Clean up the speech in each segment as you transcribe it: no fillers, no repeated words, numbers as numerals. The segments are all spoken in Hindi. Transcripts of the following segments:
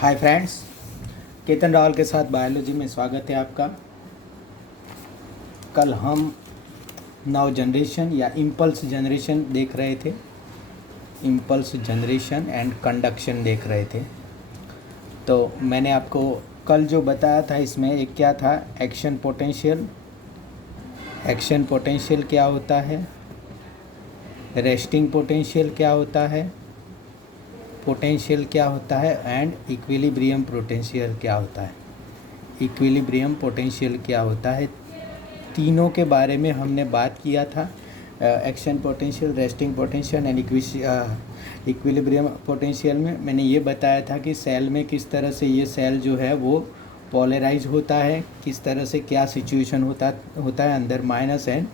हाय फ्रेंड्स, केतन रावल के साथ बायोलॉजी में स्वागत है आपका। कल हम नव जनरेशन या इम्पल्स जनरेशन देख रहे थे। इम्पल्स जनरेशन एंड कंडक्शन देख रहे थे। तो मैंने आपको कल जो बताया था इसमें एक क्या था, एक्शन पोटेंशियल। एक्शन पोटेंशियल क्या होता है, रेस्टिंग पोटेंशियल क्या होता है, पोटेंशियल क्या होता है एंड इक्विलिब्रियम पोटेंशियल क्या होता है। इक्विलिब्रियम पोटेंशियल क्या होता है, तीनों के बारे में हमने बात किया था। Action potential, resting potential and equilibrium potential में मैंने ये बताया था कि सेल में किस तरह से ये सेल जो है वो पोलराइज होता है, किस तरह से क्या सिचुएशन होता है, अंदर माइनस एंड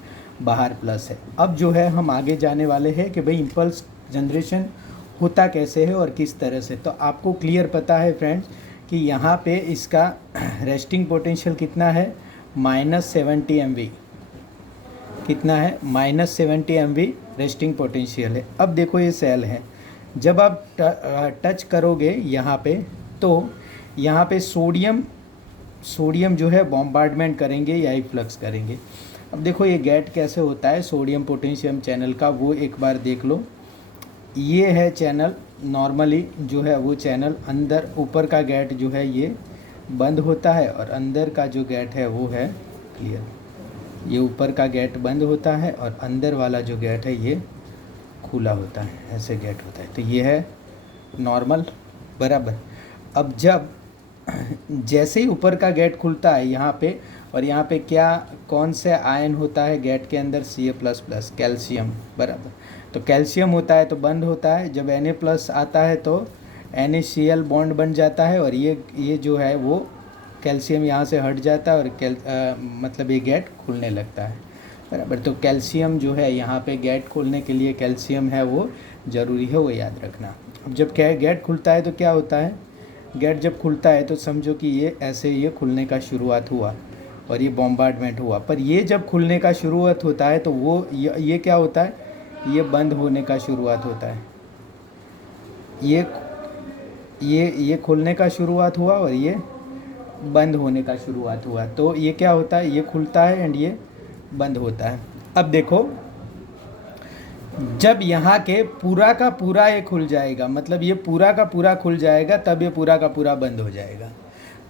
बाहर प्लस है। अब जो है हम आगे जाने वाले हैं कि भाई इम्पल्स जनरेशन होता कैसे है और किस तरह से। तो आपको क्लियर पता है फ्रेंड्स कि यहाँ पे इसका रेस्टिंग पोटेंशियल कितना है, -70 MV। कितना है, -70 MV रेस्टिंग पोटेंशियल है। अब देखो ये सेल है, जब आप टच करोगे यहाँ पे तो यहाँ पे सोडियम जो है बॉम्बार्डमेंट करेंगे या इफ्लक्स करेंगे। अब देखो ये गेट कैसे होता है सोडियम पोटेशियम चैनल का, वो एक बार देख लो। ये है चैनल, नॉर्मली जो है वो चैनल अंदर ऊपर का गेट जो है ये बंद होता है और अंदर का जो गेट है वो है क्लियर। ये ऊपर का गेट बंद होता है और अंदर वाला जो गेट है ये खुला होता है, ऐसे गेट होता है। तो ये है नॉर्मल, बराबर। अब जब जैसे ही ऊपर का गेट खुलता है यहाँ पे, और यहाँ पे क्या कौन से आयन होता है गेट के अंदर, Ca++, कैल्शियम, बराबर। तो कैल्शियम होता है तो बंद होता है, जब Na+ आता है तो NaCl बॉन्ड बन जाता है और ये जो है वो कैल्शियम यहाँ से हट जाता है और मतलब ये गेट खुलने लगता है, बराबर। तो कैल्शियम जो है यहाँ पे गेट खोलने के लिए कैल्शियम है वो ज़रूरी है, वो याद रखना। अब जब क्या गेट खुलता है तो क्या होता है, गेट जब खुलता है तो समझो कि ये ऐसे ये खुलने का शुरुआत हुआ और ये बॉम्बार्डमेंट हुआ। पर ये जब खुलने का शुरुआत होता है तो वो ये क्या होता है, ये बंद होने का शुरुआत होता है। ये खुलने का शुरुआत हुआ और ये बंद होने का शुरुआत हुआ। तो ये क्या होता है, ये खुलता है एंड ये बंद होता है। अब देखो जब यहाँ के पूरा का पूरा ये खुल जाएगा, मतलब ये पूरा का पूरा खुल जाएगा, तब ये पूरा का पूरा बंद हो जाएगा,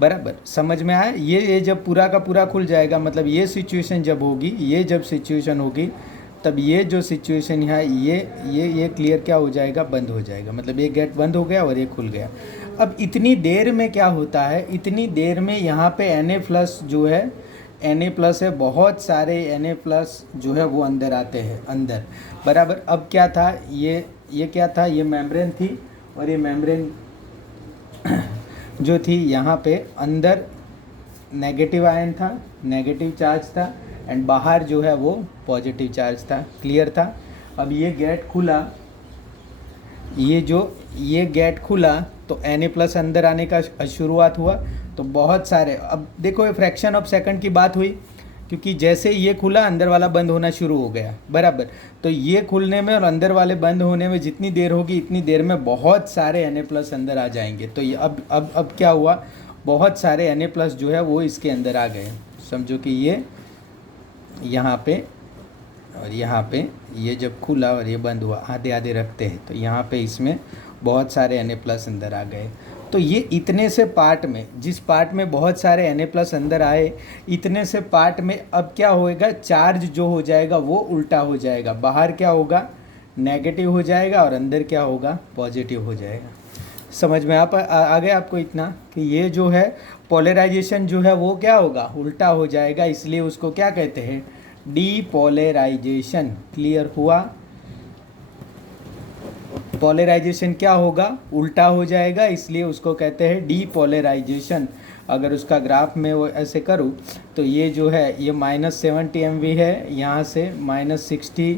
बराबर। समझ में आया, ये जब पूरा का पूरा खुल जाएगा मतलब ये सिचुएशन जब होगी, ये जब सिचुएशन होगी तब ये जो सिचुएशन है ये क्लियर क्या हो जाएगा, बंद हो जाएगा। मतलब ये गेट बंद हो गया और ये खुल गया। अब इतनी देर में क्या होता है, इतनी देर में यहाँ पे Na+ जो है, Na+ है, बहुत सारे Na+ जो है वो अंदर आते हैं, अंदर, बराबर। अब क्या था, ये क्या था, ये मेम्ब्रेन थी और ये मेम्ब्रेन जो थी यहाँ पे अंदर नेगेटिव आयन था, नेगेटिव चार्ज था एंड बाहर जो है वो पॉजिटिव चार्ज था, क्लियर था। अब ये गेट खुला, ये गेट खुला तो Na+ अंदर आने का शुरुआत हुआ। तो बहुत सारे, अब देखो ये फ्रैक्शन ऑफ सेकंड की बात हुई, क्योंकि जैसे ये खुला अंदर वाला बंद होना शुरू हो गया, बराबर। तो ये खुलने में और अंदर वाले बंद होने में जितनी देर होगी इतनी देर में बहुत सारे Na+ अंदर आ जाएंगे। तो ये अब क्या हुआ, बहुत सारे Na+ जो है वो इसके अंदर आ गए। समझो कि ये यहाँ पे और यहाँ पे ये जब खुला और ये बंद हुआ, आधे आधे रखते हैं, तो यहाँ पे इसमें बहुत सारे Na+ अंदर आ गए। तो ये इतने से पार्ट में, जिस पार्ट में बहुत सारे Na+ अंदर आए, इतने से पार्ट में अब क्या होएगा, चार्ज जो हो जाएगा वो उल्टा हो जाएगा। बाहर क्या होगा, नेगेटिव हो जाएगा और अंदर क्या होगा, पॉजिटिव हो जाएगा। समझ में आ गया आपको इतना कि ये जो है पोलराइजेशन जो है वो क्या होगा, उल्टा हो जाएगा, इसलिए उसको क्या कहते हैं, डीपोलराइजेशन। क्लियर हुआ, पोलराइजेशन क्या होगा, उल्टा हो जाएगा, इसलिए उसको कहते हैं डीपोलराइजेशन। अगर उसका ग्राफ में वो ऐसे करूँ तो ये जो है ये -70 MV है, यहाँ से -60,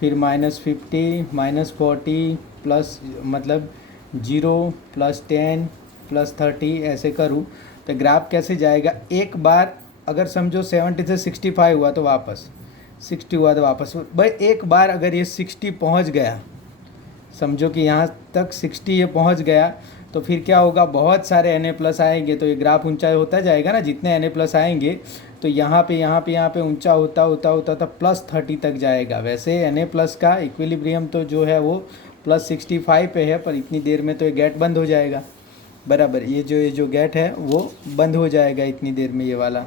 फिर -50, -40 प्लस, मतलब 0 +10 +30 ऐसे करूँ तो ग्राफ कैसे जाएगा। एक बार अगर समझो 70 से 65 हुआ तो वापस 60 हुआ तो वापस, भाई एक बार अगर ये 60 पहुँच गया, समझो कि यहाँ तक 60 ये पहुँच गया, तो फिर क्या होगा, बहुत सारे Na+ आएंगे तो ये ग्राफ ऊंचा होता जाएगा ना, जितने Na+ आएंगे तो यहाँ पे ऊंचा होता होता होता था +30 तक जाएगा। वैसे Na+ का इक्विलिब्रियम तो जो है वो +65 पे है, पर इतनी देर में तो ये गेट बंद हो जाएगा, बराबर। ये जो गेट है वो बंद हो जाएगा इतनी देर में, ये वाला।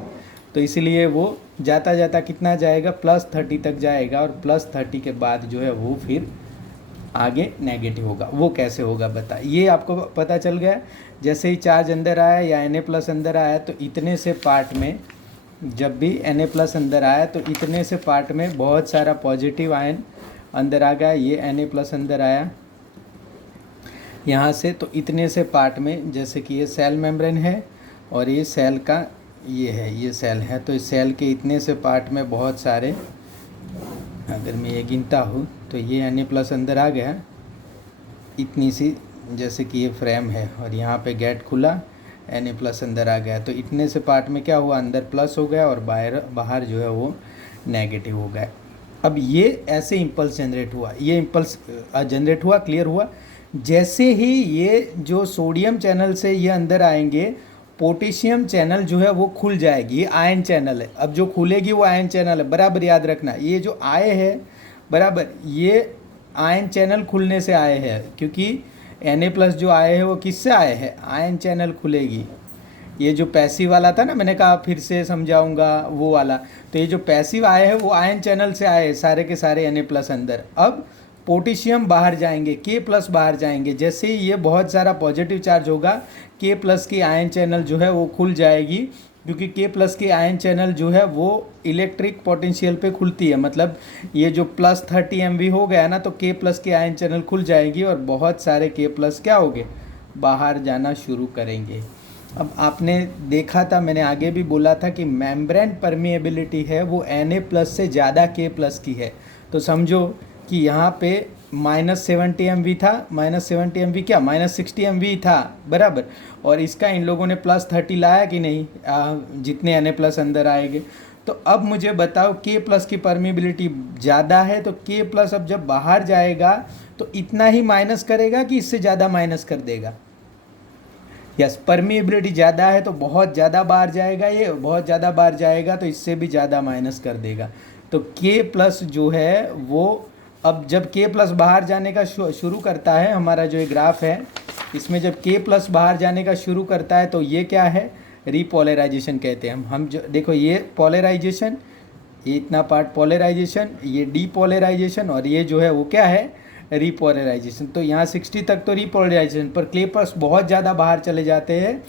तो इसलिए वो जाता जाता कितना जाएगा, +30 तक जाएगा, और +30 के बाद जो है वो फिर आगे नेगेटिव होगा। वो कैसे होगा बता, ये आपको पता चल गया। जैसे ही चार्ज अंदर आया या Na+ अंदर आया तो इतने से पार्ट में, जब भी Na+ अंदर आया तो इतने से पार्ट में बहुत सारा पॉजिटिव आयन अंदर आ गया। ये Na+ अंदर आया यहाँ से, तो इतने से पार्ट में, जैसे कि ये सेल मेम्ब्रेन है और ये सेल का ये है, ये सेल है, तो इस सेल के इतने से पार्ट में बहुत सारे, अगर मैं ये गिनता हूँ तो ये Na+ अंदर आ गया इतनी सी, जैसे कि ये फ्रेम है और यहाँ पे गेट खुला, Na+ अंदर आ गया। तो इतने से पार्ट में क्या हुआ, अंदर प्लस हो गया और बाहर जो है वो नेगेटिव हो गया। अब ये ऐसे इम्पल्स जनरेट हुआ, ये इम्पल्स जनरेट हुआ, क्लियर हुआ। जैसे ही ये जो सोडियम चैनल से ये अंदर आएंगे, पोटेशियम चैनल जो है वो खुल जाएगी। ये आयन चैनल है, अब जो खुलेगी वो आयन चैनल है, बराबर याद रखना। ये जो आए है, बराबर, ये आयन चैनल खुलने से आए हैं, क्योंकि Na+ जो आए हैं वो किससे आए हैं, आयन चैनल खुलेगी। ये जो पैसिव वाला था ना, मैंने कहा फिर से समझाऊंगा वो वाला, तो ये जो पैसिव आए हैं वो आयन चैनल से आए सारे के सारे Na+ अंदर। अब पोटेशियम बाहर जाएंगे, K+ बाहर जाएंगे। जैसे ही ये बहुत सारा पॉजिटिव चार्ज होगा, K+ की आयन चैनल जो है वो खुल जाएगी, क्योंकि K+ की आयन चैनल जो है वो इलेक्ट्रिक पोटेंशियल पे खुलती है। मतलब ये जो +30 MV हो गया ना, तो K+ की आयन चैनल खुल जाएगी और बहुत सारे K+ क्या होंगे, बाहर जाना शुरू करेंगे। अब आपने देखा था, मैंने आगे भी बोला था कि मेम्ब्रेन परमिएबिलिटी है वो Na+ से ज़्यादा K+ की है। तो समझो कि यहाँ पे -70 MV था, -70 MV क्या, -60 MV था, बराबर। और इसका इन लोगों ने +30 लाया कि नहीं, जितने Na+ अंदर आएंगे। तो अब मुझे बताओ, K+ की परमिबिलिटी ज़्यादा है, तो K+ अब जब बाहर जाएगा तो इतना ही माइनस करेगा कि इससे ज़्यादा माइनस कर देगा। यस, परमिएबिलिटी ज़्यादा है तो बहुत ज़्यादा बाहर जाएगा, ये बहुत ज़्यादा बाहर जाएगा तो इससे भी ज़्यादा माइनस कर देगा। तो K+ जो है वो, अब जब K+ बाहर जाने का शुरू करता है, हमारा जो ये ग्राफ है इसमें जब K+ बाहर जाने का शुरू करता है तो ये क्या है, रीपोलराइजेशन कहते हैं हम जो देखो, ये पोलराइजेशन, ये इतना पार्ट पोलराइजेशन, ये डीपोलराइजेशन, और ये जो है वो क्या है, रीपोलराइजेशन। तो यहाँ 60 तक तो रीपोलराइजेशन, पर K+ बहुत ज़्यादा बाहर चले जाते हैं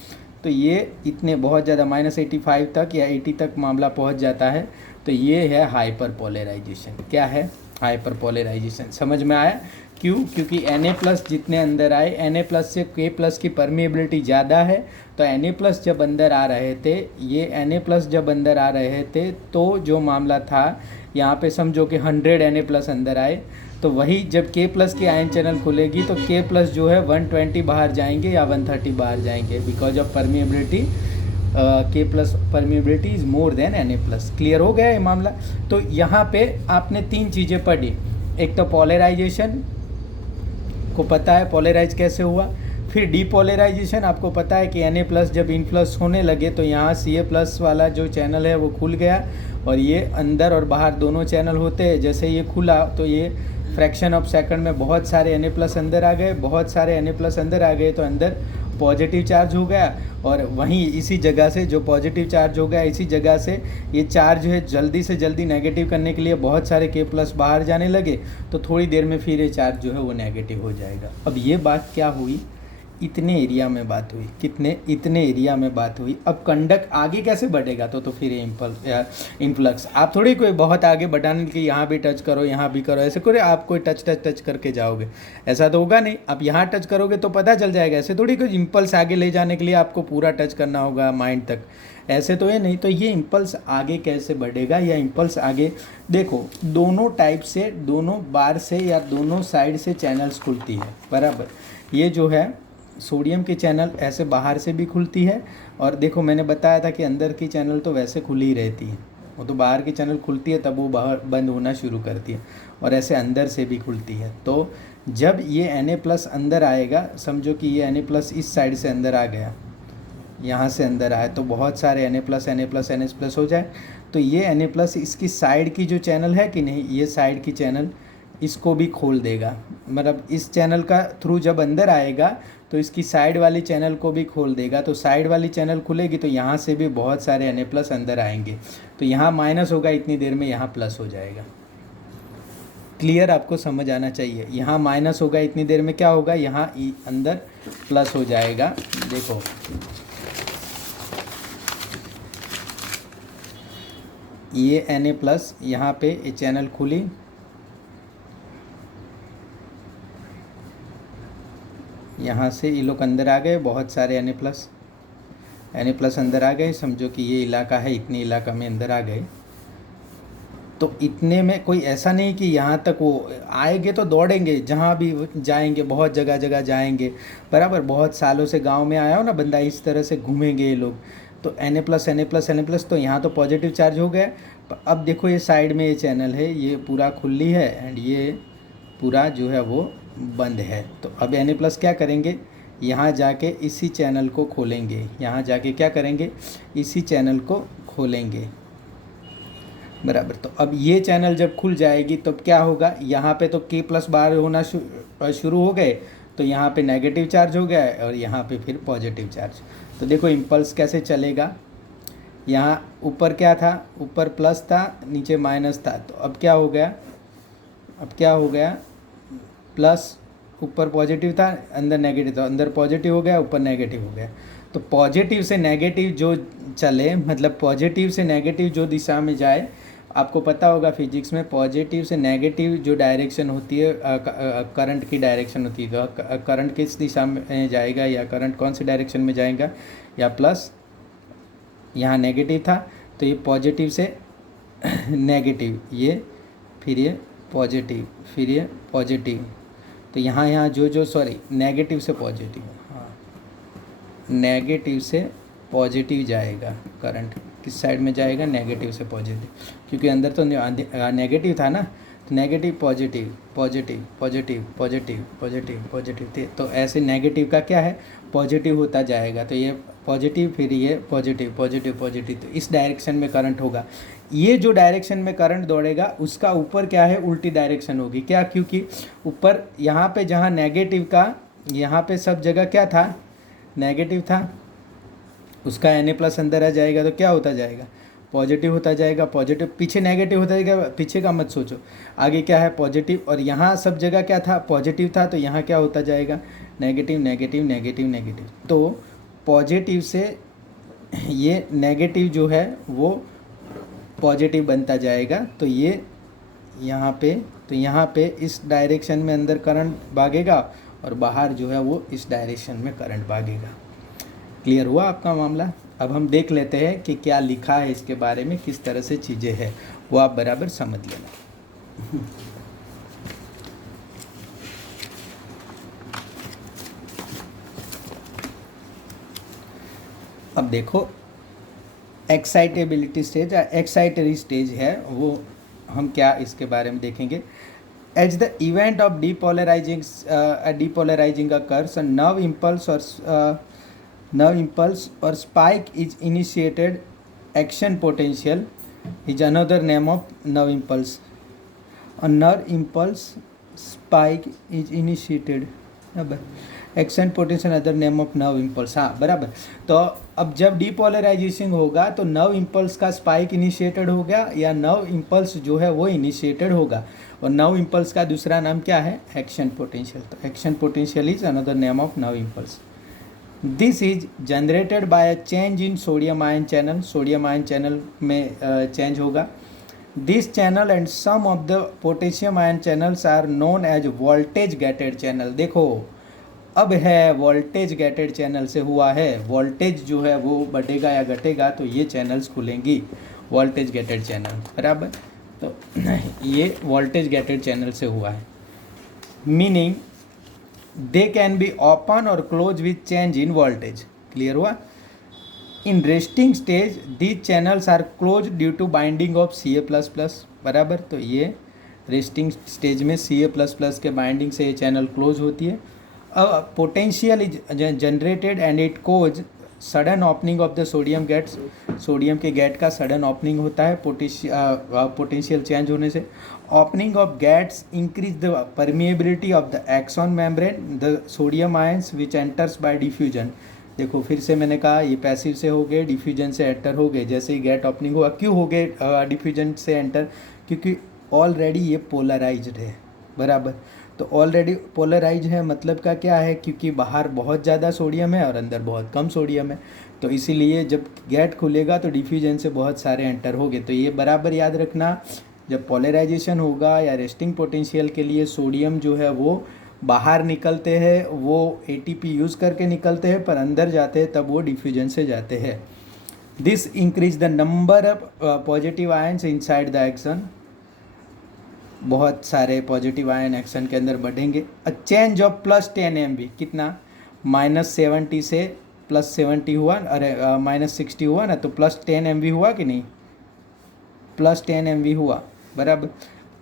तो ये इतने बहुत ज़्यादा -85 तक या 80 तक मामला पहुँच जाता है। तो ये है हाइपर पोलराइजेशन। क्या है, हाइपर पोलराइजेशन। समझ में आया क्यों, क्योंकि Na+ जितने अंदर आए, Na+ से K+ की परमिएबिलिटी ज़्यादा है। तो Na+ जब अंदर आ रहे थे, ये Na+ जब अंदर आ रहे थे तो जो मामला था यहाँ पे समझो कि 100 Na+ अंदर आए, तो वही जब K+ की आयन चैनल खुलेगी तो K+ जो है 120 बाहर जाएंगे या 130 बाहर जाएंगे, because of permeability. K+ permeability is more than Na+। Clear हो गया ये मामला। तो यहाँ पे आपने 3 चीज़ें पढ़ी, एक तो पोलराइजेशन को पता है पोलराइज कैसे हुआ, फिर डीपोलराइजेशन आपको पता है कि Na+ जब इन्फ्लक्स होने लगे तो यहाँ Ca+ वाला जो चैनल है वो खुल गया, और ये अंदर और बाहर दोनों चैनल होते हैं। जैसे ये खुला तो ये फ्रैक्शन ऑफ सेकंड में बहुत सारे Na+ अंदर आ गए, बहुत सारे Na+ अंदर आ गए तो अंदर पॉजिटिव चार्ज हो गया, और वहीं इसी जगह से जो पॉजिटिव चार्ज हो गया, इसी जगह से ये चार्ज है जल्दी से जल्दी नेगेटिव करने के लिए बहुत सारे K+ बाहर जाने लगे, तो थोड़ी देर में फिर ये चार्ज जो है वो नेगेटिव हो जाएगा। अब ये बात क्या हुई, इतने एरिया में बात हुई, इतने एरिया में बात हुई। अब कंडक्ट आगे कैसे बढ़ेगा, तो फिर ये इन्फ्लक्स, आप थोड़ी कोई बहुत आगे बढ़ाने के यहाँ भी टच करो, यहाँ भी करो, ऐसे करो आप कोई टच करके जाओगे, ऐसा तो होगा नहीं। आप यहाँ टच करोगे तो पता चल जाएगा, ऐसे थोड़ी कोई इम्पल्स आगे ले जाने के लिए आपको पूरा टच करना होगा माइंड तक, ऐसे तो ये नहीं। तो ये इम्पल्स आगे कैसे बढ़ेगा, या इम्पल्स आगे देखो, दोनों टाइप से, दोनों बार से या दोनों साइड से चैनल्स खुलती है, बराबर। ये जो है सोडियम की चैनल ऐसे बाहर से भी खुलती है, और देखो मैंने बताया था कि अंदर की चैनल तो वैसे खुली ही रहती है, वो तो बाहर की चैनल खुलती है तब वो बाहर बंद होना शुरू करती है, और ऐसे अंदर से भी खुलती है। तो जब ये Na+ अंदर आएगा, समझो कि ये Na+ इस साइड से अंदर आ गया, यहाँ से अंदर आए तो बहुत सारे Na+ हो जाए, तो ये Na+ इसकी साइड की जो चैनल है कि नहीं, ये साइड की चैनल इसको भी खोल देगा। मतलब इस चैनल का थ्रू जब अंदर आएगा तो इसकी साइड वाली चैनल को भी खोल देगा, तो साइड वाली चैनल खुलेगी तो यहाँ से भी बहुत सारे Na+ अंदर आएंगे, तो यहाँ माइनस होगा, इतनी देर में यहाँ प्लस हो जाएगा। क्लियर, आपको समझ आना चाहिए। यहाँ माइनस होगा, इतनी देर में क्या होगा, यहाँ अंदर प्लस हो जाएगा। देखो ये Na+, यहाँ पे ये चैनल खुली, यहाँ से ये लोग अंदर आ गए, बहुत सारे Na+ अंदर आ गए। समझो कि ये इलाका है, इतने इलाका में अंदर आ गए, तो इतने में कोई ऐसा नहीं कि यहाँ तक वो आएंगे तो दौड़ेंगे, जहाँ भी जाएंगे बहुत जगह जगह जाएंगे, बराबर। बहुत सालों से गांव में आया हो ना बंदा, इस तरह से घूमेंगे ये लोग। तो Na+, तो यहाँ तो पॉजिटिव चार्ज हो गया। अब देखो ये साइड में ये चैनल है, ये पूरा खुली है एंड ये पूरा जो है वो बंद है। तो अब Na+ क्या करेंगे, यहाँ जाके इसी चैनल को खोलेंगे, यहाँ जाके क्या करेंगे, इसी चैनल को खोलेंगे, बराबर। तो अब ये चैनल जब खुल जाएगी तो क्या होगा, यहाँ पे तो K+ बाहर होना शुरू हो गए, तो यहाँ पे नेगेटिव चार्ज हो गया है और यहाँ पे फिर पॉजिटिव चार्ज। तो देखो इम्पल्स कैसे चलेगा, यहाँ ऊपर क्या था, ऊपर प्लस था, नीचे माइनस था, तो अब क्या हो गया, अब क्या हो गया, प्लस ऊपर पॉजिटिव था, अंदर नेगेटिव था, अंदर पॉजिटिव हो गया, ऊपर नेगेटिव हो गया। तो पॉजिटिव से नेगेटिव जो चले, मतलब पॉजिटिव से नेगेटिव जो दिशा में जाए, आपको पता होगा फिजिक्स में पॉजिटिव से नेगेटिव जो डायरेक्शन होती है करंट की डायरेक्शन होती है, तो करंट किस दिशा में जाएगा, या करंट कौन सी डायरेक्शन में जाएगा, या प्लस, यहाँ नेगेटिव था तो ये पॉजिटिव से नेगेटिव, ये फिर ये पॉजिटिव, फिर ये पॉजिटिव, तो यहाँ जो सॉरी नेगेटिव से पॉजिटिव, हाँ नेगेटिव से पॉजिटिव जाएगा करंट, किस साइड में जाएगा, नेगेटिव से पॉजिटिव, क्योंकि अंदर तो नेगेटिव था ना, तो negative positive positive positive positive positive positive थे, तो ऐसे नेगेटिव का क्या है, पॉजिटिव होता जाएगा। तो ये पॉजिटिव, फिर ये पॉजिटिव पॉजिटिव पॉजिटिव, तो इस डायरेक्शन में करंट होगा। ये जो डायरेक्शन में करंट दौड़ेगा उसका ऊपर क्या है, उल्टी डायरेक्शन होगी। क्या, क्योंकि ऊपर यहाँ पे जहाँ नेगेटिव का, यहाँ पे सब जगह क्या था, नेगेटिव था, उसका Na+ अंदर आ जाएगा तो क्या होता जाएगा, पॉजिटिव होता जाएगा। पॉजिटिव पीछे नेगेटिव होता जाएगा, पीछे का मत सोचो, आगे क्या है पॉजिटिव, और यहाँ सब जगह क्या था, पॉजिटिव था, तो यहाँ क्या होता जाएगा, नेगेटिव नेगेटिव नेगेटिव नेगेटिव। तो पॉजिटिव से ये नेगेटिव जो है वो पॉजिटिव बनता जाएगा, तो ये यहाँ पे, तो यहाँ पे इस डायरेक्शन में अंदर करंट भागेगा और बाहर जो है वो इस डायरेक्शन में करंट भागेगा। क्लियर हुआ आपका मामला। अब हम देख लेते हैं कि क्या लिखा है इसके बारे में, किस तरह से चीज़ें हैं, वो आप बराबर समझ लेना। अब देखो एक्साइटेबिलिटी स्टेज या एक्साइटरी स्टेज है, वो हम क्या इसके बारे में देखेंगे। As the event of depolarising occurs, a nerve impulse or spike is initiated. Action potential is another name of nerve impulse. A nerve impulse spike is initiated. Action potential other name of nerve impulse, हाँ बराबर। तो अब जब डीपोलराइजेशन होगा तो नर्व इम्पल्स का स्पाइक इनिशिएटेड हो गया, या नर्व इम्पल्स जो है वो इनिशिएटेड होगा, और नर्व इम्पल्स का दूसरा नाम क्या है, एक्शन पोटेंशियल। तो action potential is another name of nerve impulse. This is generated by a change in sodium ion channel, sodium ion channel में चेंज होगा। This channel and some of the potassium ion channels are known as voltage gated channel. देखो अब है वोल्टेज गेटेड चैनल से हुआ है, वोल्टेज जो है वो बढ़ेगा या घटेगा तो ये चैनल्स खुलेंगी, वोल्टेज गेटेड चैनल, बराबर। तो ये वोल्टेज गेटेड चैनल से हुआ है, meaning they can be open और close with change in voltage. Clear हुआ। In resting stage these channels are close due to binding of Ca++, बराबर। तो ये रेस्टिंग स्टेज में Ca++ के बाइंडिंग से ये चैनल क्लोज होती है। Potential is generated and it cause sudden opening of the sodium gates, sodium के गेट का सडन ओपनिंग होता है पोटेंशियल चेंज होने से। Opening of gets increase the permeability of the axon membrane, the sodium ions which enters by diffusion. देखो फिर से मैंने कहा ये पैसिव से हो गए, डिफ्यूजन से एंटर हो गए। जैसे ही गेट ओपनिंग हुआ, क्यों हो गए डिफ्यूजन से एंटर? क्योंकि ऑलरेडी ये पोलराइज्ड है, बराबर। तो ऑलरेडी पोलराइज है मतलब का क्या है? क्योंकि बाहर बहुत ज़्यादा सोडियम है और अंदर बहुत कम सोडियम है, तो इसीलिए जब गेट खुलेगा तो डिफ्यूजन से बहुत सारे एंटर हो गए। तो ये बराबर याद रखना, जब पोलराइजेशन होगा या रेस्टिंग पोटेंशियल के लिए सोडियम जो है वो बाहर निकलते हैं, वो ATP यूज़ करके निकलते हैं, पर अंदर जाते हैं तब वो डिफ्यूजन से जाते हैं। This increase the number of positive ions inside the axon, बहुत सारे पॉजिटिव आयन एक्शन के अंदर बढ़ेंगे। अ चेंज ऑफ +10 MV, कितना? -70 से +70 हुआ, अरे -60 हुआ ना, तो +10 MV हुआ कि नहीं? +10 MV हुआ, बराबर।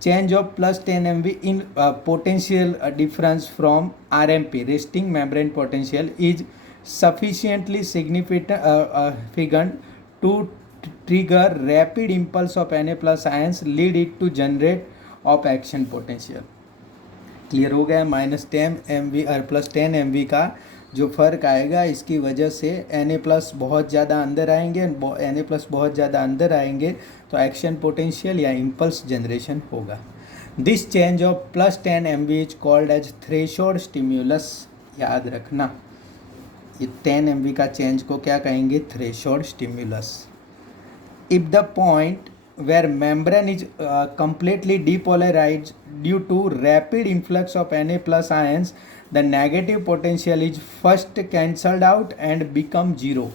Change of +10 MV in potential difference from RMP, resting membrane potential, is sufficiently significant to trigger rapid impulse of Na+ ions, lead it to generate of action potential। Clear हो गया? -10 MV और +10 MV का जो फ़र्क आएगा, इसकी वजह से Na+ बहुत ज़्यादा अंदर आएंगे, Na+ बहुत ज़्यादा अंदर आएंगे तो एक्शन पोटेंशियल या इम्पल्स जनरेशन होगा। This change of +10 MV is called as threshold stimulus. याद रखना, ये 10 MV का चेंज को क्या कहेंगे? Threshold stimulus. If the point where membrane is completely depolarized due to rapid influx of Na+ ions, the negative potential is first cancelled out and become 0।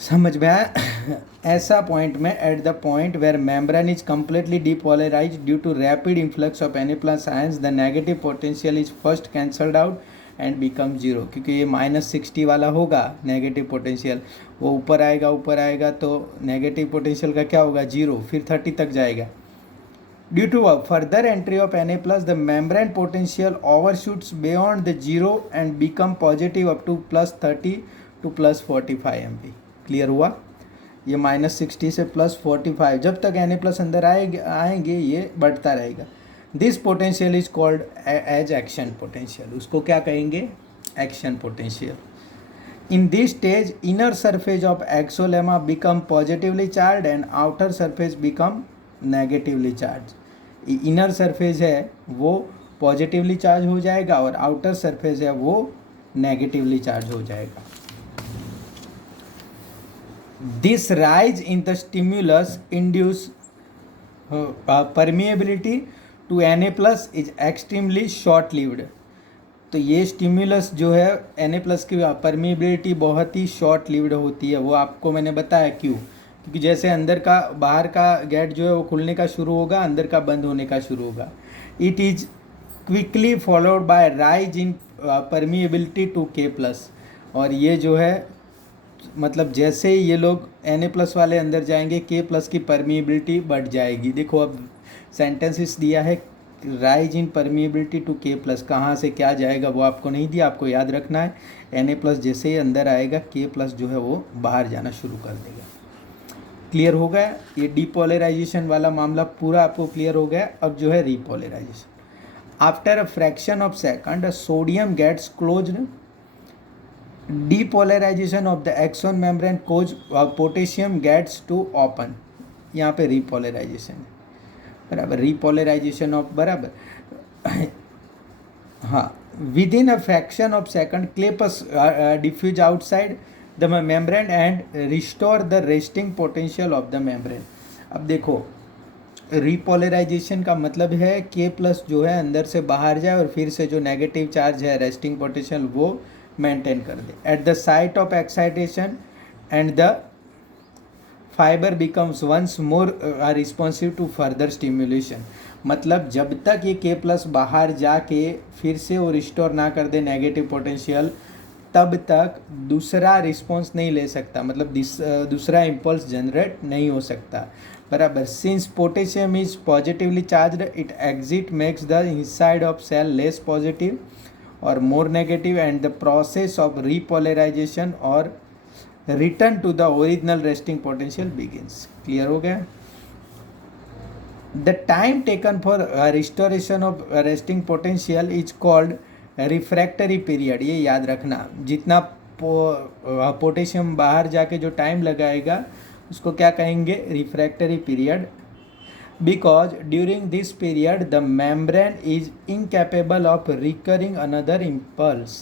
समझ में आया? ऐसा पॉइंट में, at the point where membrane is completely depolarized due to rapid influx of Na+ ions, the negative potential is first cancelled out and become 0, क्योंकि ये -60 वाला होगा नेगेटिव पोटेंशियल, वो ऊपर आएगा तो नेगेटिव पोटेंशियल का क्या होगा? 0, फिर 30 तक जाएगा। Due to a further entry of Na+, the membrane potential overshoots beyond the 0 and become positive up to +30 to +45 MV। Clear हुआ? ये -60 से +45, जब तक Na+ अंदर आएंगे ये बढ़ता रहेगा। This potential is called as action potential. उसको क्या कहेंगे? Action potential. In this stage inner surface of axolemma become positively charge and outer surface become negatively charge. Inner surface है वो पॉजिटिवली चार्ज हो जाएगा और आउटर सरफेस है वो नेगेटिवली चार्ज हो जाएगा। This rise in the stimulus induce permeability to Na+ is extremely short lived. तो ये स्टिम्युलस जो है Na+ की परमिएबिलिटी बहुत ही शॉर्ट लिव्ड होती है। वो आपको मैंने बताया क्यों? क्योंकि जैसे अंदर का बाहर का गेट जो है वो खुलने का शुरू होगा, अंदर का बंद होने का शुरू होगा। It is quickly followed by rise in permeability to K+, और ये जो है मतलब जैसे ही ये लोग Na+ वाले अंदर जाएंगे, K+ की परमिएबिलिटी बढ़ जाएगी। देखो अब सेंटेंसेस दिया है, rise in permeability to K+, कहाँ से क्या जाएगा वो आपको नहीं दिया, आपको याद रखना है। Na+ जैसे ही अंदर आएगा, K+ जो है वो बाहर जाना शुरू कर देगा। क्लियर हो गया? ये डीपोलराइजेशन वाला मामला पूरा आपको क्लियर हो गया। अब जो है repolarization. After a fraction of second sodium gates closed, depolarization of the axon membrane cause potassium gates to open. यहाँ पे रीपोलराइजेशन है, बराबर। रीपोलराइजेशन ऑफ, बराबर। हाँ, within a fraction of second क्लेपस diffuse outside the membrane and restore the resting potential of the membrane. अब देखो रीपोलराइजेशन का मतलब है K+ जो है अंदर से बाहर जाए और फिर से जो नेगेटिव चार्ज है रेस्टिंग पोटेंशियल वो मेंटेन कर दे। At the site of excitation and the fibre becomes once more responsive to further stimulation. मतलब जब तक ये K+ बाहर जाके फिर से वो रिस्टोर ना कर दे नेगेटिव पोटेंशियल, तब तक दूसरा रिस्पॉन्स नहीं ले सकता, मतलब दूसरा इम्पल्स जनरेट नहीं हो सकता। बराबर। Since potassium is positively charged it exit makes the inside of cell less positive और more negative and the process of repolarization और return to the original resting potential begins. Clear हो गया। The time taken for restoration of resting potential is called refractory period. ये याद रखना, जितना पोटेशियम बाहर जाके जो टाइम लगाएगा उसको क्या कहेंगे, refractory period. Because during this period the membrane is incapable of recurring another impulse.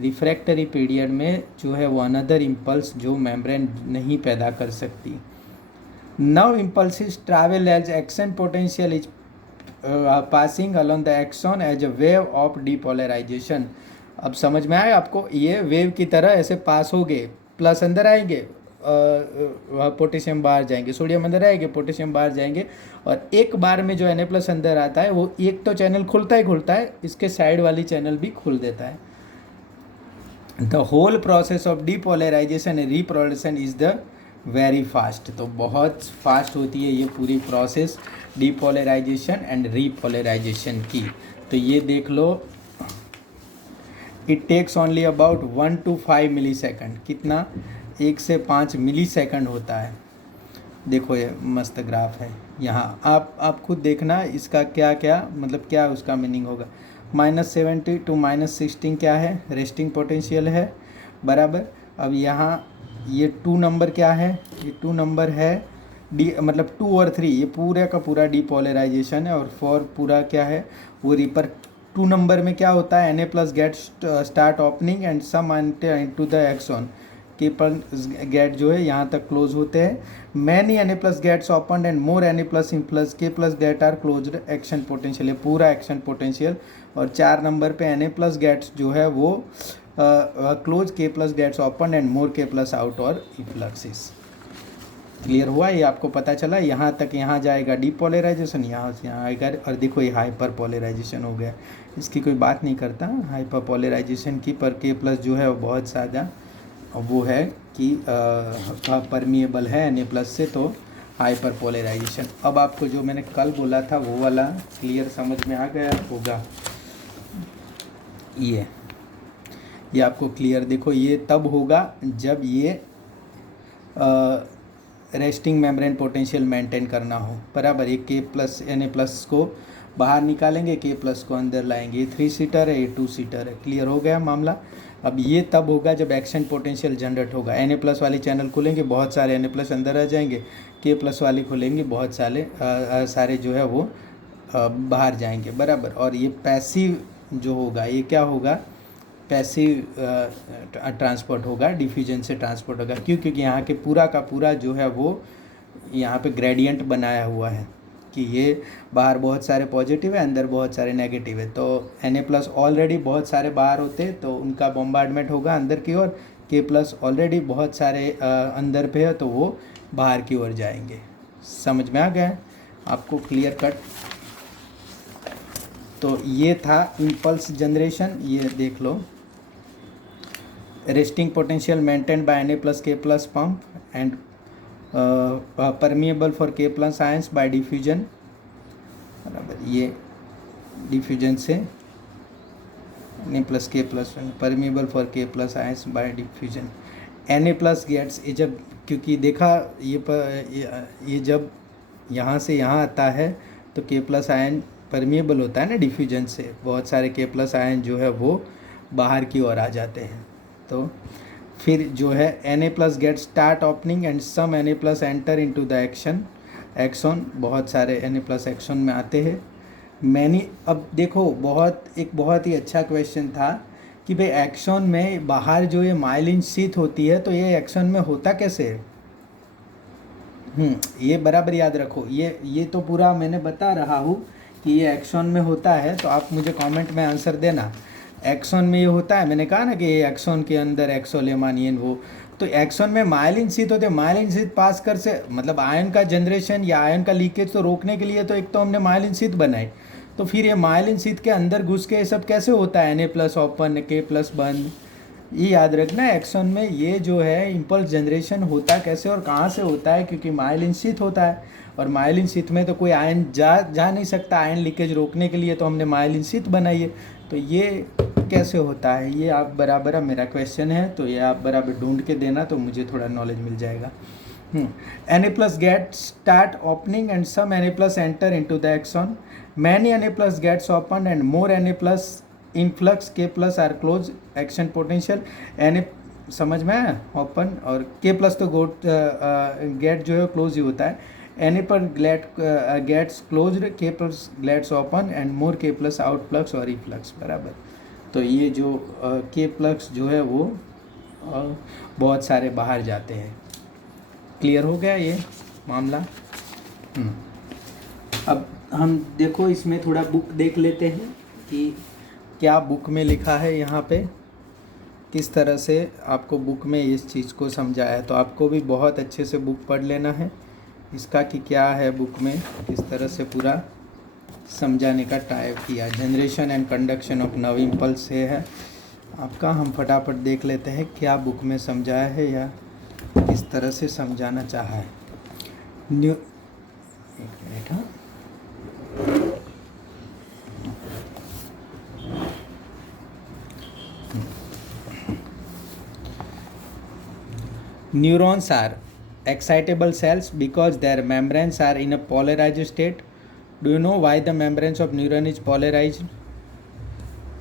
Refractory period में जो है वो अनदर इम्पल्स जो मेम्ब्रेन नहीं पैदा कर सकती। Nerve impulses travel as action potential is passing along the axon as a wave of depolarisation. अब समझ में आया आपको, ये वेव की तरह ऐसे पास हो गए, प्लस अंदर आएंगे, पोटेशियम बाहर जाएंगे, सोडियम अंदर आएंगे, पोटेशियम बाहर जाएंगे, और एक बार में जो Na+ अंदर आता है वो एक तो चैनल खुलता है, इसके साइड वाली चैनल भी खुल देता है। The whole process of depolarisation and repolarisation is the very fast. तो बहुत फास्ट होती है ये पूरी प्रोसेस डीपोलराइजेशन एंड रीपोलराइजेशन की। तो ये देख लो, it takes only about 1 to 5 millisecond. कितना, 1 से 5 मिलीसेकंड होता है। देखो ये मस्त ग्राफ है यहाँ, आप खुद देखना इसका क्या क्या मतलब क्या उसका मीनिंग होगा। -70 to -16 क्या है, रेस्टिंग पोटेंशियल है, बराबर। अब यहाँ ये 2 नंबर क्या है, ये 2 नंबर है डी, मतलब 2 और 3 ये पूरा का पूरा डीपोलराइजेशन है, और 4 पूरा क्या है वो रिपर। 2 नंबर में क्या होता है, Na+ gate start opening and some into the axon. K+ gate जो है यहाँ तक क्लोज होते हैं। Many Na+ gates open and more Na+ impulse K+ gate are closed action potential, ये पूरा एक्शन पोटेंशियल। और 4 नंबर पे Na+ गेट्स जो है वो close, K+ gates open and more K+ out और इफ्लक्सिस। क्लियर हुआ, ये आपको पता चला। यहाँ तक, यहाँ जाएगा डीपोलराइजेशन, यहाँ से यहाँ आएगा, और देखो ये हाइपर पोलराइजेशन हो गया। इसकी कोई बात नहीं करता हाइपर पोलराइजेशन की, पर K+ जो है वो बहुत ज़्यादा वो है कि परमिएबल है Na+ से, तो हाइपर पोलराइजेशन। अब आपको जो मैंने कल बोला था वो वाला क्लियर समझ में आ गया होगा। ये आपको क्लियर, देखो ये तब होगा जब ये रेस्टिंग मेम्ब्रेन पोटेंशियल मेंटेन करना हो, बराबर। ये Na+ को बाहर निकालेंगे, K+ को अंदर लाएंगे। ये 3 सीटर है, ये 2 सीटर है। क्लियर हो गया मामला। अब ये तब होगा जब एक्शन पोटेंशियल जनरेट होगा। Na+ वाली चैनल खुलेंगे, बहुत सारे Na+ अंदर आ जाएंगे, K+ वाली खुलेंगे, बहुत सारे जो है वो बाहर जाएंगे, बराबर। और ये पैसिव जो होगा, ये क्या होगा, पैसिव ट्रांसपोर्ट होगा, डिफ्यूजन से ट्रांसपोर्ट होगा। क्यों, क्योंकि यहाँ के पूरा का पूरा जो है वो यहाँ पे ग्रेडियंट बनाया हुआ है कि ये बाहर बहुत सारे पॉजिटिव है, अंदर बहुत सारे नेगेटिव है। तो Na+ ऑलरेडी बहुत सारे बाहर होते तो उनका बॉम्बार्डमेंट होगा अंदर की ओर, K+ ऑलरेडी बहुत सारे अंदर पे है तो वो बाहर की ओर जाएंगे। समझ में आ गया आपको, क्लियर कट। तो ये था इम्पल्स जनरेशन, ये देख लो। Resting potential maintained by Na+ K+ pump and permeable for K+ ions by diffusion, बराबर। ये डिफ्यूजन से Na+ K+ permeable for K+ ions by diffusion. Na+ gates, ये जब, क्योंकि देखा ये जब यहाँ से यहाँ आता है तो K+ आयन परमिएबल होता है ना डिफ्यूजन से, बहुत सारे K+ आयन जो है वो बाहर की ओर आ जाते हैं। तो फिर जो है Na+ gate start opening and some Na+ enter into the axon, बहुत सारे Na+ एक्शन में आते हैं। मैंने अब देखो बहुत ही अच्छा क्वेश्चन था कि भाई एक्शन में बाहर जो ये माइलिन शीथ होती है तो ये एक्शन में होता कैसे है। ये बराबर याद रखो, ये तो पूरा मैंने बता रहा हूँ कि ये एक्शन में होता है, तो आप मुझे कमेंट में आंसर देना। एक्सन में ये होता है, मैंने कहा ना कि ये एक्सन के अंदर एक्सोलेमानियन वो, तो एक्सन में माइलिन शीथ होते हैं। माइलिन शीथ पास कर से मतलब आयन का जनरेशन या आयन का लीकेज तो रोकने के लिए तो एक तो हमने माइलिन शीथ बनाई, तो फिर ये माइलिन शीथ के अंदर घुस के ये सब कैसे होता है, Na+ ओपन, K+ बंद, ये याद रखना एक्शन में ये जो है इम्पल्स जनरेशन होता कैसे और कहाँ से होता है, क्योंकि माइलिन शीथ होता है और माइलिन शीथ में तो कोई आयन जा नहीं सकता। आयन लीकेज रोकने के लिए तो हमने माइलिन शीथ बनाई है। तो ये कैसे होता है ये आप बराबर, मेरा क्वेश्चन है तो ये आप बराबर ढूंढ के देना तो मुझे थोड़ा नॉलेज मिल जाएगा। Na+ gets start opening and some Na+ enter into the axon. Many Na+ gets opened and more Na+ influx K+ are closed action potential. Na समझ में आया, ओपन, और K+ तो गेट जो है क्लोज ही होता है। Na पर gates closed, K+ gates open and more K+ outflux और रिफ्लक्स बराबर। तो ये जो K+ जो है वो बहुत सारे बाहर जाते हैं। क्लियर हो गया ये मामला। अब हम देखो इसमें थोड़ा बुक देख लेते हैं कि क्या बुक में लिखा है, यहाँ पे किस तरह से आपको बुक में इस चीज़ को समझाया है। तो आपको भी बहुत अच्छे से बुक पढ़ लेना है इसका कि क्या है बुक में, किस तरह से पूरा समझाने का ट्राई किया। Generation and conduction of nerve impulse से है आपका। हम फटाफट देख लेते हैं क्या बुक में समझाया है या किस तरह से समझाना चाहा है। एक मिनट, हाँ, neurons are excitable cells because their membranes are in a polarized state. Do you know why the membranes of neuron is polarized?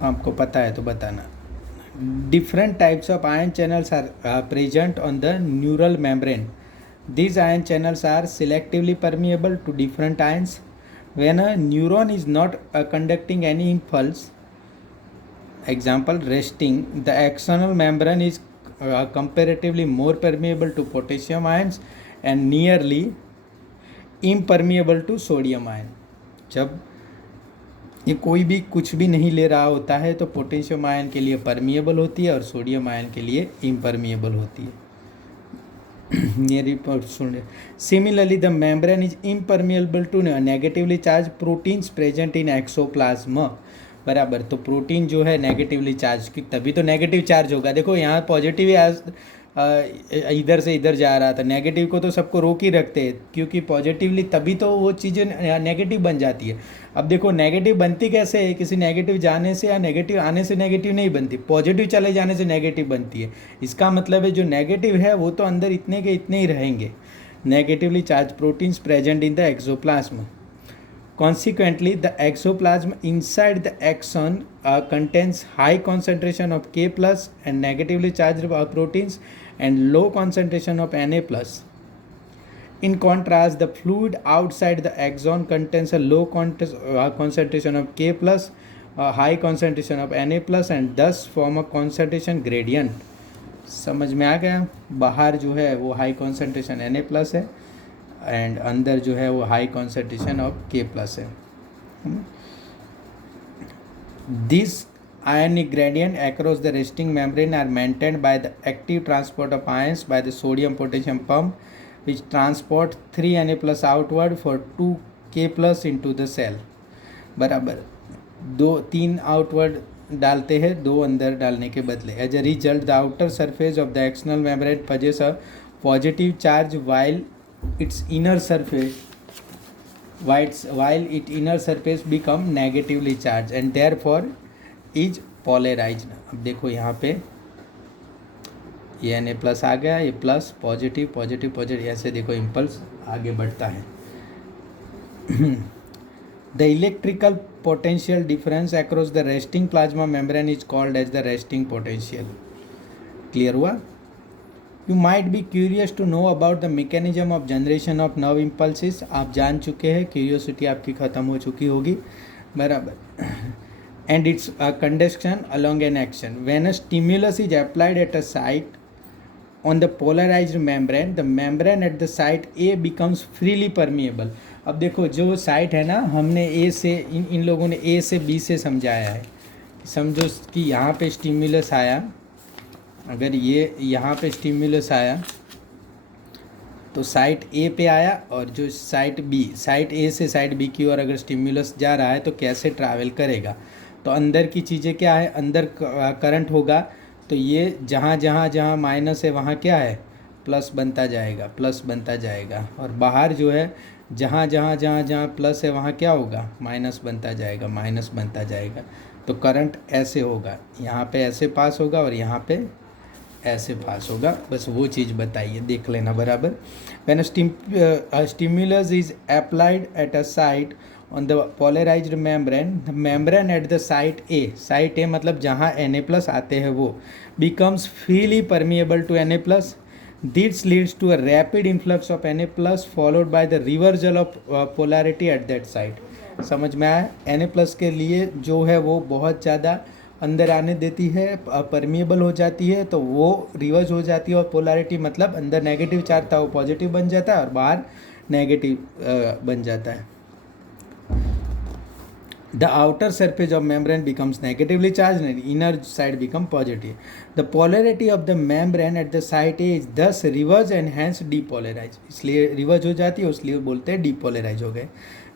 आपको पता है तो बताना। Different types of ion channels are present on the neural membrane. These ion channels are selectively permeable to different ions. When a neuron is not conducting any impulse, example resting, the axonal membrane is comparatively more permeable to potassium ions and nearly impermeable to sodium ion. जब ये कोई भी कुछ भी नहीं ले रहा होता है तो पोटेशियम आयन के लिए परमिएबल होती है और सोडियम आयन के लिए इम्परमिएबल होती है। Similarly, the membrane is impermeable to negatively charged proteins present in exoplasm. बराबर, तो प्रोटीन जो है नेगेटिवली चार्ज की, तभी तो नेगेटिव चार्ज होगा। देखो यहाँ पॉजिटिव इधर से इधर जा रहा था, नेगेटिव को तो सबको रोक ही रखते हैं क्योंकि पॉजिटिवली तभी तो वो चीज़ें नेगेटिव बन जाती है। अब देखो नेगेटिव बनती कैसे है, किसी नेगेटिव जाने से या नेगेटिव आने से नेगेटिव नहीं बनती, पॉजिटिव चले जाने से नेगेटिव बनती है। इसका मतलब है जो नेगेटिव है वो तो अंदर इतने के इतने ही रहेंगे। Negatively charge proteins present in the axoplasm. Consequently, the exoplasm inside the axon contains high concentration of K+ and negatively charged proteins and low concentration of Na+. In contrast, the fluid outside the axon contains a low concentration of K+, a high concentration of Na+, and thus form a concentration gradient. समझ में आ गया? बाहर जो है वो हाई कॉन्सेंट्रेशन Na+ है एंड अंदर जो है वो हाई कॉन्सेंट्रेशन ऑफ K+ है। This ionic gradient across the resting membrane are maintained by the active transport of ions by the sodium potassium pump, which transport 3 Na+ outward for 2 K+ into the cell. बराबर, 3 आउटवर्ड डालते हैं, 2 अंदर डालने के बदले। As a result, the outer surface of the axonal membrane possesses a positive charge while its inner surface become negatively charged and therefore is polarized. अब देखो यहाँ पे ये Na+ आ गया, ये प्लस पॉजिटिव पॉजिटिव पॉजिटिव, ऐसे देखो इम्पल्स आगे बढ़ता है। The electrical potential difference across the resting plasma membrane is called as the resting potential. Clear हुआ? You might be curious to know about the mechanism of generation of nerve impulses. आप जान चुके हैं, क्यूरियोसिटी आपकी ख़त्म हो चुकी होगी, बराबर। And its conduction along an action. When a stimulus is applied at a site on the polarized membrane, the membrane at the site A becomes freely permeable. अब देखो जो साइट है ना, हमने A से इन लोगों ने A से B से समझाया है। समझो कि यहाँ पे स्टिम्युलस आया, अगर ये यहाँ पे स्टिम्युलस आया तो साइट ए पे आया, और जो साइट बी, साइट ए से साइट बी की ओर अगर स्टिम्युलस जा रहा है तो कैसे ट्रैवल करेगा। तो अंदर की चीज़ें क्या है, अंदर करंट होगा तो ये जहाँ जहाँ जहाँ माइनस है वहाँ क्या है, प्लस बनता जाएगा, प्लस बनता जाएगा। और बाहर जो है जहाँ जहाँ जहाँ जहाँ प्लस है वहाँ क्या होगा, माइनस बनता जाएगा, माइनस बनता जाएगा। तो करंट ऐसे होगा, यहाँ पे ऐसे पास होगा और यहाँ पे ऐसे पास होगा, बस वो चीज़ बताइए, देख लेना बराबर। When stimulus is applied at a site on the polarized membrane, the membrane at the site A मतलब जहाँ Na+ आते हैं वो becomes freely permeable to Na+. This leads to a rapid influx of Na+ followed by the reversal of polarity at that site. समझ में आया? Na+ के लिए जो है वो बहुत ज़्यादा अंदर आने देती है, परमिएबल हो जाती है, तो वो रिवर्स हो जाती है। और पोलैरिटी मतलब अंदर नेगेटिव चार्ज था वो पॉजिटिव बन जाता है और बाहर नेगेटिव बन जाता है। The outer surface of membrane becomes negatively charged and inner side become positive. The polarity of the membrane at the site A is thus reversed and hence depolarized. इसलिए रिवर्स हो जाती है, इसलिए बोलते हैं depolarize हो गए।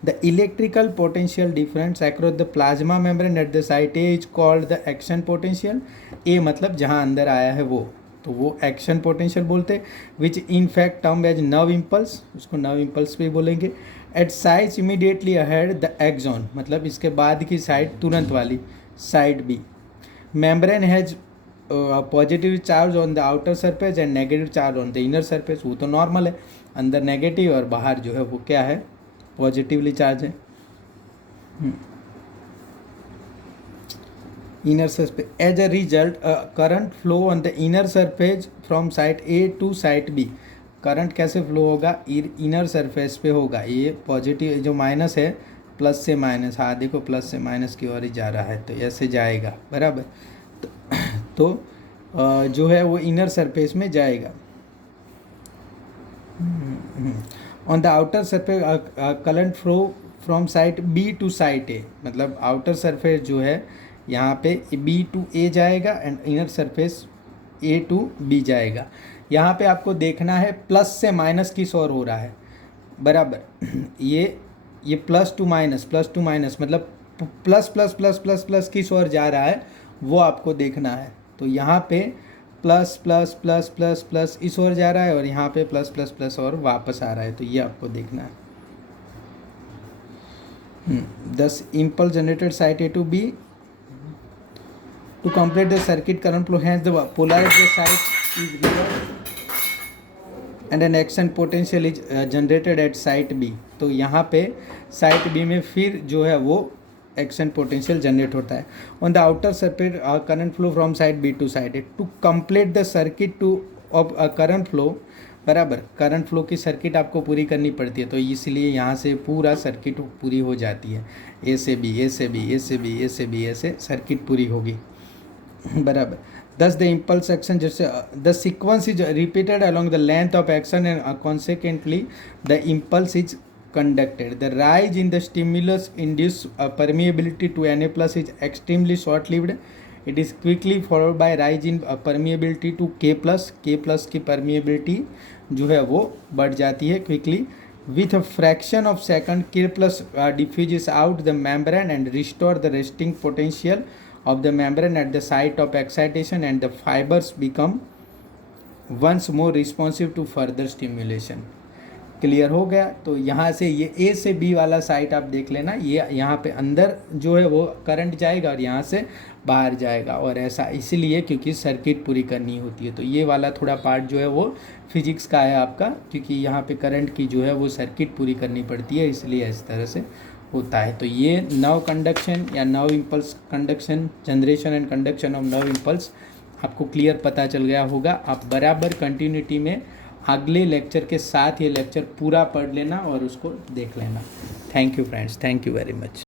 The electrical potential difference across the plasma membrane at the site A is called the action potential. A मतलब जहाँ अंदर आया है वो, तो वो एक्शन पोटेंशियल बोलते हैं, which in fact term as nerve impulse, उसको नर्व इम्पल्स भी बोलेंगे। At sides immediately ahead the axon मतलब इसके बाद की साइड, तुरंत वाली side B. Membrane has positive charge on the outer surface and negative charge on the inner surface. वो तो नॉर्मल है, अंदर नेगेटिव और बाहर जो है वो क्या है, पॉजिटिवली चार्ज है। Inner surface. As a result, a current flow on the inner surface from site A to site B. Current कैसे फ्लो होगा, इनर सरफेस पे होगा। ये पॉजिटिव जो माइनस है, प्लस से माइनस, हाँ देखो प्लस से माइनस की ओर ही जा रहा है, तो ऐसे जाएगा बराबर। तो जो है वो इनर सरफेस में जाएगा। On the outer surface current flow from site B to site A, मतलब आउटर सरफेस जो है यहाँ पे B to A जाएगा and inner surface A to B जाएगा। यहाँ पे आपको देखना है प्लस से माइनस किस ओर हो रहा है, बराबर। ये प्लस टू माइनस मतलब plus plus plus plus plus किस ओर जा रहा है वो आपको देखना है। तो यहाँ पे plus plus plus plus plus इस ओर जा रहा है और यहाँ पे प्लस प्लस प्लस और वापस आ रहा है, तो ये आपको देखना है। Thus impulse generated site A to B to complete the circuit current flow, hence the polarity of the site is reversed and an action potential is generated at site B. तो यहाँ पे साइट B में फिर जो है वो एक्शन पोटेंशियल जनरेट होता है। On the outer surface current flow from side B to side A to complete the circuit to of current flow, बराबर। करंट फ्लो की सर्किट आपको पूरी करनी पड़ती है, तो इसलिए यहाँ से पूरा सर्किट पूरी हो जाती है। ए से बी, ए से बी, ए से बी, ए से बी, ऐसे सर्किट पूरी होगी, बराबर। दस द इम्पल्स एक्शन, जैसे the sequence is repeated along the length of action and consequently the impulse is conducted. The rise in the stimulus induced permeability to Na+ is extremely short-lived. It is quickly followed by rise in permeability to K+. K+ की permeability जो है वो बढ़ जाती है quickly. With a fraction of second, K+ diffuses out the membrane and restore the resting potential of the membrane at the site of excitation, and the fibers become once more responsive to further stimulation. Clear हो गया। तो यहाँ से ये ए से बी वाला साइट आप देख लेना, ये यहाँ पे अंदर जो है वो करंट जाएगा और यहाँ से बाहर जाएगा, और ऐसा इसलिए क्योंकि सर्किट पूरी करनी होती है। तो ये वाला थोड़ा पार्ट जो है वो फिजिक्स का है आपका, क्योंकि यहाँ पे करंट की जो है वो सर्किट पूरी करनी पड़ती है, इसलिए इस तरह से होता है। तो ये नर्व कंडक्शन या nerve impulse conduction, generation and conduction of nerve impulse आपको क्लियर पता चल गया होगा। आप बराबर कंटिन्यूटी में अगले लेक्चर के साथ ये लेक्चर पूरा पढ़ लेना और उसको देख लेना। Thank you friends, thank you very much.